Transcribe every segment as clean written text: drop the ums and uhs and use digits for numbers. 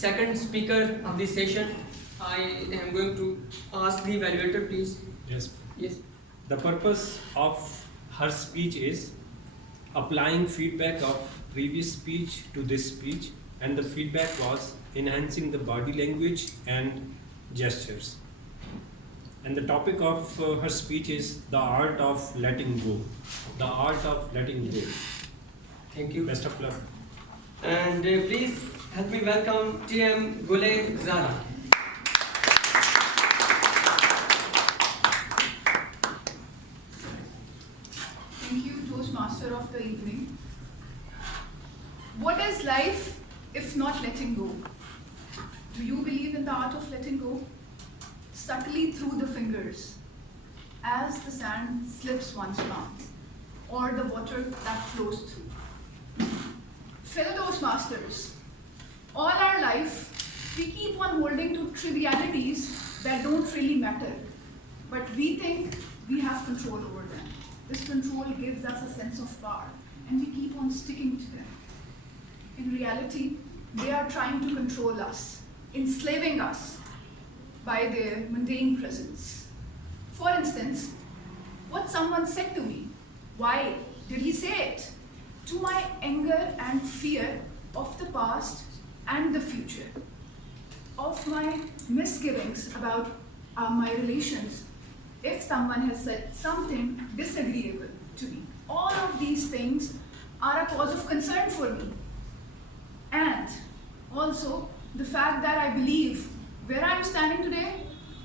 second speaker of this session. I am going to ask the evaluator, please. Yes. Yes. The purpose of her speech is applying feedback of previous speech to this speech, and the feedback was enhancing the body language and gestures. And the topic of her speech is the art of letting go. The art of letting go. Thank you. Best of luck. And please help me welcome TM Gul-e-Zehra. Thank you, Toastmaster of the evening. What is life if not letting go? Do you believe in the art of letting go? Subtly through the fingers, as the sand slips one's palm, or the water that flows through. Fellow Toastmasters, all our life, we keep on holding to trivialities that don't really matter, but we think we have control over them. This control gives us a sense of power, and we keep on sticking to them. In reality, they are trying to control us, enslaving us by their mundane presence. For instance, what someone said to me, why did he say it? To my anger and fear of the past and the future, of my misgivings about my relations, if someone has said something disagreeable to me. All of these things are a cause of concern for me. And also the fact that I believe where I'm standing today,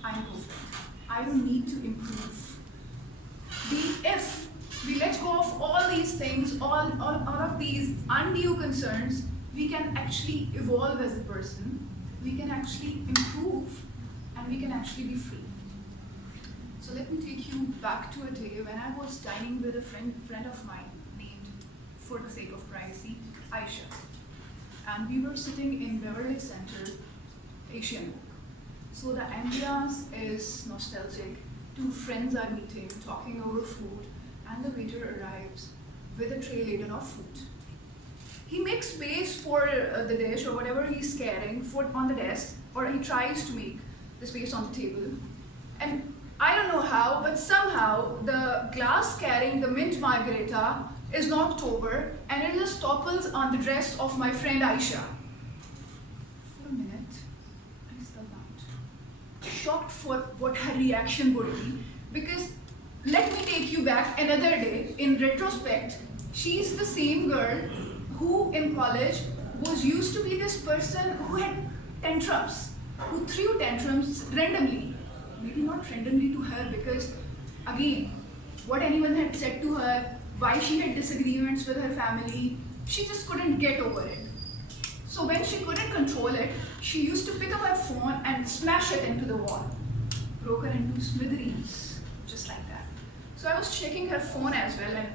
I'm perfect. I don't need to improve. If we let go of all these things, all of these undue concerns, we can actually evolve as a person, we can actually improve, and we can actually be free. So let me take you back to a day when I was dining with a friend of mine named, for the sake of privacy, Aisha. And we were sitting in Beverly Center, Asian Walk. So the ambiance is nostalgic. Two friends are meeting, talking over food, and the waiter arrives with a tray laden of food. He makes space for the dish or whatever he's carrying on the desk, or he tries to make the space on the table. And I don't know how, but somehow the glass carrying the mint margarita is knocked over, and it just topples on the dress of my friend Aisha. For a minute, I spellbound, shocked for what her reaction would be, because let me take you back another day. In retrospect, she's the same girl who in college was used to be this person who had tantrums, who threw tantrums randomly. Maybe not randomly to her, because again, what anyone had said to her, why she had disagreements with her family, she just couldn't get over it. So when she couldn't control it, she used to pick up her phone and smash it into the wall, broke her into smithereens, just like that. So I was checking her phone as well, and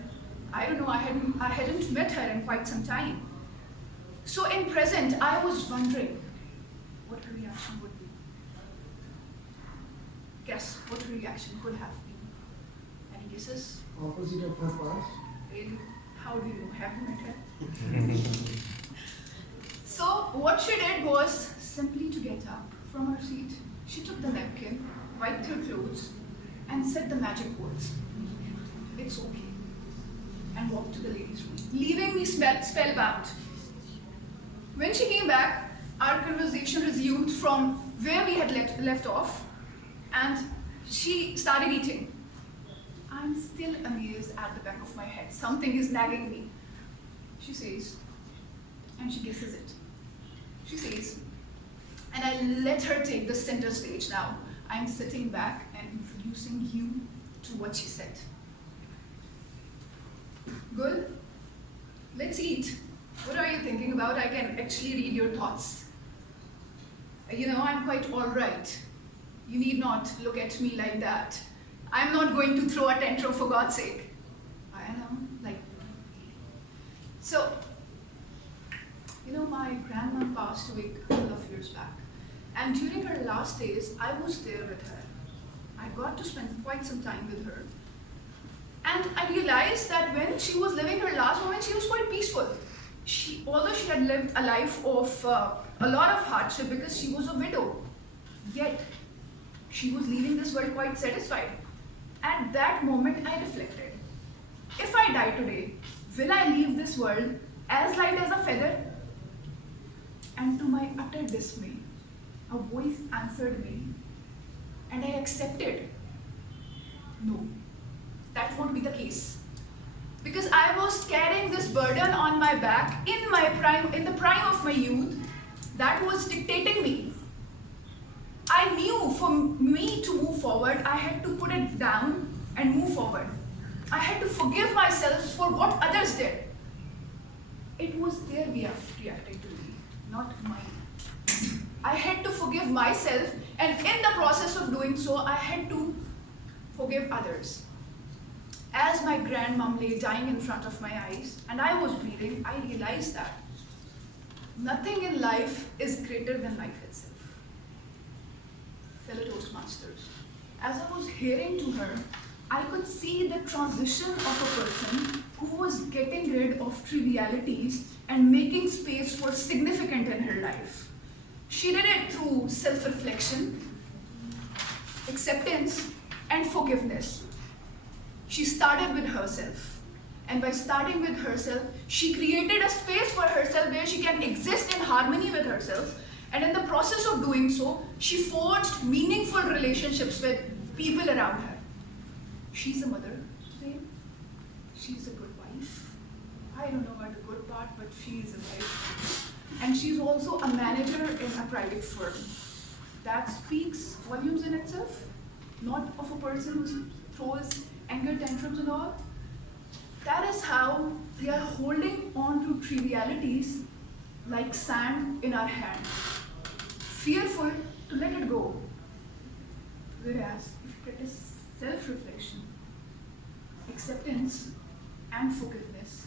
I don't know, I hadn't met her in quite some time. So in present, I was wondering what her reaction would be. Guess what her reaction could have been. Any guesses? Opposite of her past. Really? How do you know? Have you met her? So what she did was simply to get up from her seat. She took the napkin, wiped her clothes, and said the magic words, "It's okay," and walked to the ladies' room, leaving me spellbound. When she came back, our conversation resumed from where we had left off, and she started eating. I'm still amazed at the back of my head. Something is nagging me. She says, and she guesses it. She says, and I let her take the center stage now. I'm sitting back and introducing you to what she said. Gul, let's eat. What are you thinking about? I can actually read your thoughts. You know, I'm quite all right. You need not look at me like that. I'm not going to throw a tantrum, for God's sake. I know, like. So, you know, my grandma passed away a couple of years back. And during her last days, I was there with her. I got to spend quite some time with her. And I realized that when she was living her last moment, she was quite peaceful. Although she had lived a life of a lot of hardship because she was a widow. Yet, she was leaving this world quite satisfied. At that moment, I reflected. If I die today, will I leave this world as light as a feather? And to my utter dismay, a voice answered me, and I accepted. No, that won't be the case. Because I was carrying this burden on my back in the prime of my youth that was dictating me. I knew for me to move forward, I had to put it down and move forward. I had to forgive myself for what others did. It was their way of reacting to me, not mine. I had to forgive myself, and in the process of doing so, I had to forgive others. As my grandmom lay dying in front of my eyes, and I was bleeding, I realized that nothing in life is greater than life itself. Fellow Toastmasters, as I was hearing to her, I could see the transition of a person who was getting rid of trivialities and making space for significant in her life. She did it through self-reflection, acceptance, and forgiveness. She started with herself. And by starting with herself, she created a space for herself where she can exist in harmony with herself. And in the process of doing so, she forged meaningful relationships with people around her. She's a mother today. She's a good wife. I don't know about the good part, but she is a wife. And she's also a manager in a private firm. That speaks volumes in itself, not of a person who throws anger tantrums and all. That is how we are holding on to trivialities like sand in our hand, fearful to let it go. Whereas if you practice self-reflection, acceptance, and forgiveness,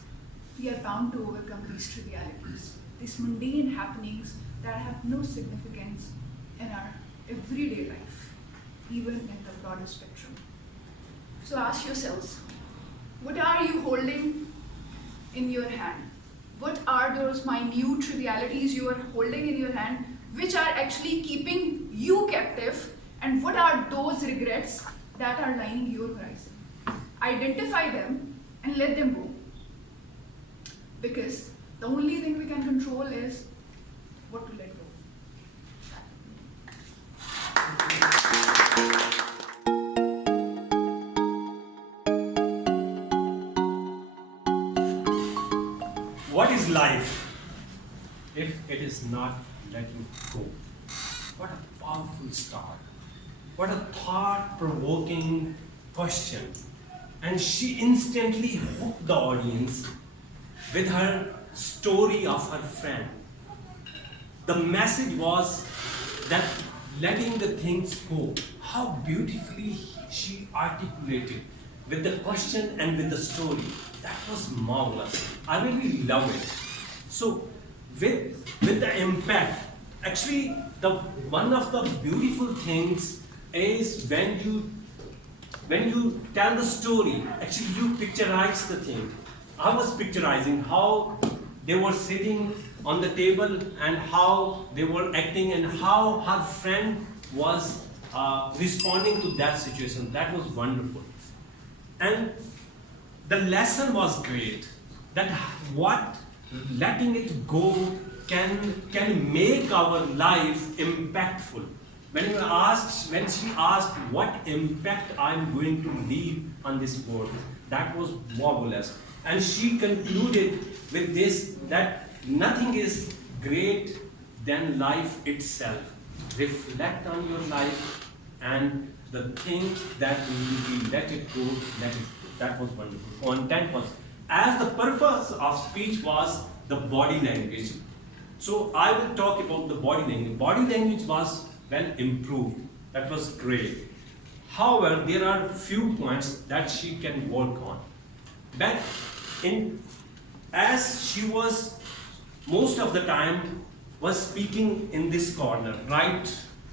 we are bound to overcome these trivialities, these mundane happenings that have no significance in our everyday life, even in the broader spectrum. So ask yourselves, what are you holding in your hand? What are those minute trivialities you are holding in your hand which are actually keeping you captive? And what are those regrets that are lining your horizon? Identify them and let them go. Because the only thing we can control is what to let go. What is life if it is not letting go? What a powerful start. What a thought-provoking question. And she instantly hooked the audience with her story of her friend. The message was that letting the things go. How beautifully she articulated with the question and with the story. That was marvelous. I really love it. So with the impact, actually one of the beautiful things is when you tell the story, actually you picturize the thing. I was picturizing how they were sitting on the table and how they were acting and how her friend was responding to that situation. That was wonderful. And the lesson was great, that what letting it go can make our life impactful. When she asked what impact I'm going to leave on this world, that was marvelous. And she concluded with this, that nothing is great than life itself. Reflect on your life and the thing that will be let it go, let it go. That was wonderful. Content was, as the purpose of speech was the body language. So I will talk about the body language. Body language was well improved. That was great. However, there are few points that she can work on. But as she was most of the time was speaking in this corner, right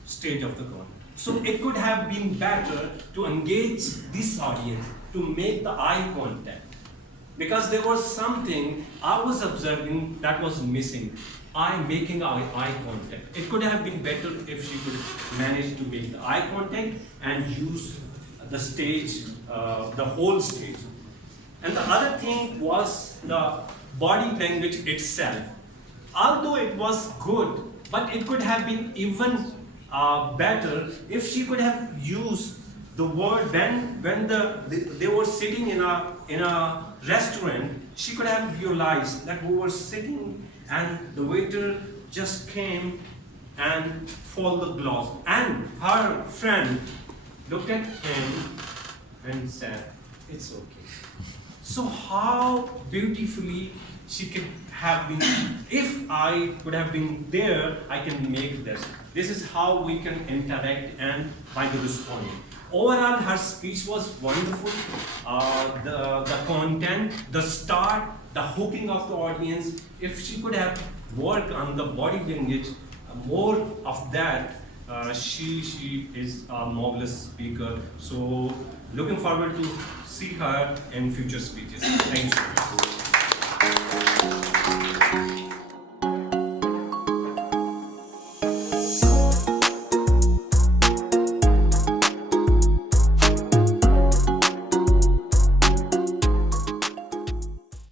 stage of the corner. So it could have been better to engage this audience, to make the eye contact. Because there was something I was observing that was missing. making eye contact. It could have been better if she could manage to make the eye contact and use the stage, the whole stage. And the other thing was the body language itself. Although it was good, but it could have been even better if she could have used the word when they were sitting in a restaurant. She could have realized that we were sitting and the waiter just came and folded the glass, and her friend looked at him and said, "It's okay." So how beautifully she could have been, if I could have been there, I can make this. This is how we can interact and by the responding. Overall, her speech was wonderful. The content, the start, the hooking of the audience. If she could have worked on the body language, more of that, she is a marvelous speaker. So looking forward to see her in future speeches. Thank you.